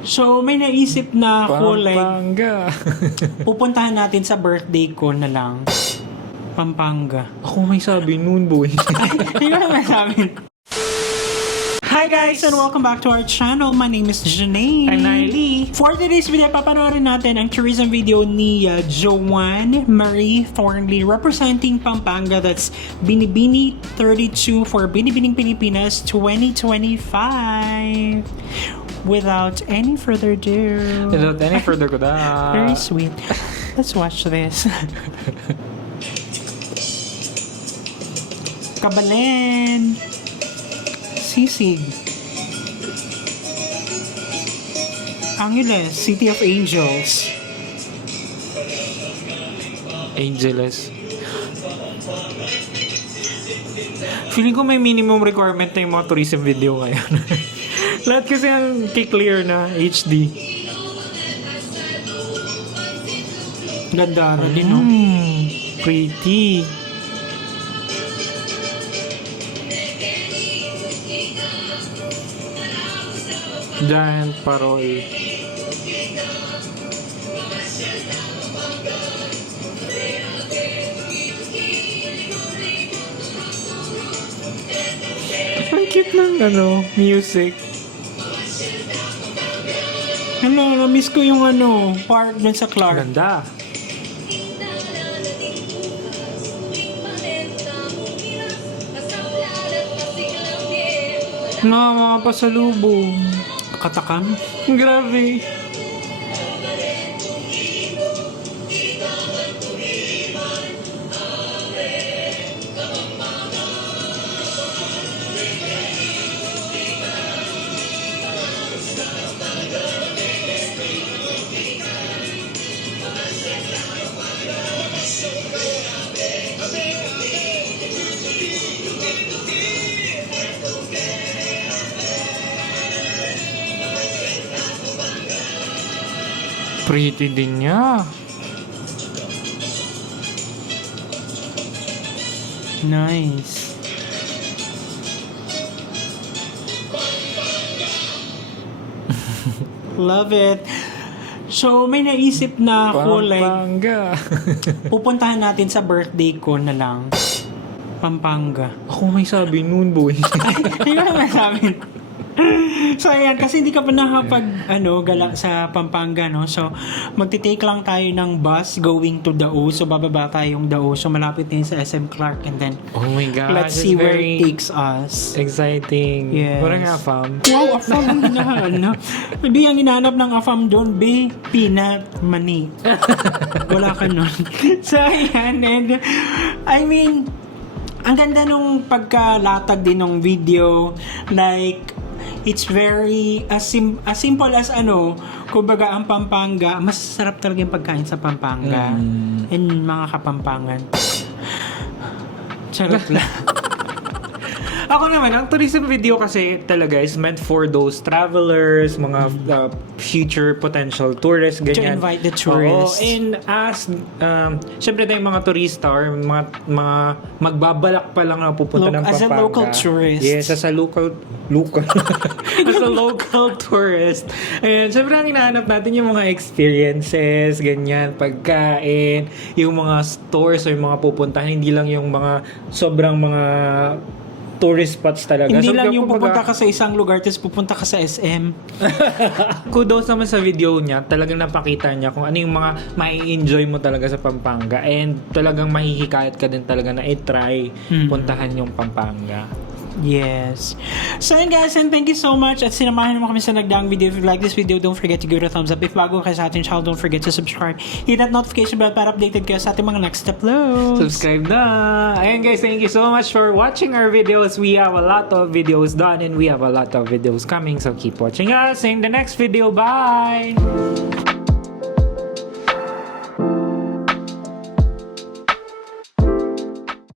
So, may naisip na ako, Pampanga. pupuntahan natin sa birthday ko na lang. Pampanga. Ako may sabi noon, boy. Hindi ko naman sabi. Hi guys and welcome back to our channel. My name is Janae. I'm Naili. For today's video, papanoorin natin ang tourism video ni Joanne Marie Thornley representing Pampanga. That's Binibini 32 for Binibining Pilipinas 2025. Without any further ado. Without any further kuda. Very sweet. Let's watch this. Kabalen. Sisig. Angeles, City of Angels. Angeles. Feeling ko may minimum requirement na yung mga tourism video ngayon. Lahat kasi ang clear na HD. Ganda rin, no? Pretty. Giant parol. Ang cute ng music. Hello, na-miss ko yung park dun sa Clark. Ganda. Mga pasalubong. Katakam. Grabe. Pretty din niya. Nice. Love it. So, may naisip na ako, Pampanga. pupuntahan natin sa birthday ko na lang. Pampanga. Ako may sabi noon, boy. Hindi ko naman sabi. So, ayan, kasi hindi ka pa gala sa Pampanga, no? So, magti-take lang tayo ng bus going to Dao. So, bababa tayong Dao. So, malapit din sa SM Clark. And then, Oh my God. let's see where it takes us. Exciting. Yes. Parang afam. Wow, afam ang hinahanap. Hindi ang hinahanap ng afam doon, be, peanut, mani. Wala ka nun. So, ayan. And, I mean, ang ganda nung pagkalatag din ng video. Like, it's very as simple as kumbaga ang Pampanga, mas sarap talaga yung pagkain sa Pampanga. And mga Kapampangan. Charot lang. Ako naman, ang tourism video kasi talaga is meant for those travelers, mga future potential tourists, ganyan. To invite the tourists. Oo, and as, syempre tayong mga turista or mga magbabalak pa lang na pupunta ng Pampanga. As a local tourist. Yes, as a local as a local tourist. Ayan, syempre ang hinahanap natin yung mga experiences, ganyan, pagkain, yung mga stores or yung mga pupuntahan, hindi lang yung mga sobrang mga tourist spots talaga. Hindi So, lang yung kumbaga, pupunta ka sa isang lugar tapos pupunta ka sa SM. kudos naman sa video niya, talagang napakita niya kung ano yung mga mai-enjoy mo talaga sa Pampanga and talagang mahihikayat ka din talaga na i-try puntahan yung Pampanga. Yes. So yun guys, and thank you so much at sinamahan naman kami sa nagdaang video. If you like this video, don't forget to give it a thumbs up. If bago ka sa ating channel, don't forget to subscribe. Hit that notification bell para updated kayo sa ating mga next uploads. Subscribe na! Ayan guys, thank you so much for watching our videos. We have a lot of videos done and we have a lot of videos coming. So keep watching us in the next video. Bye!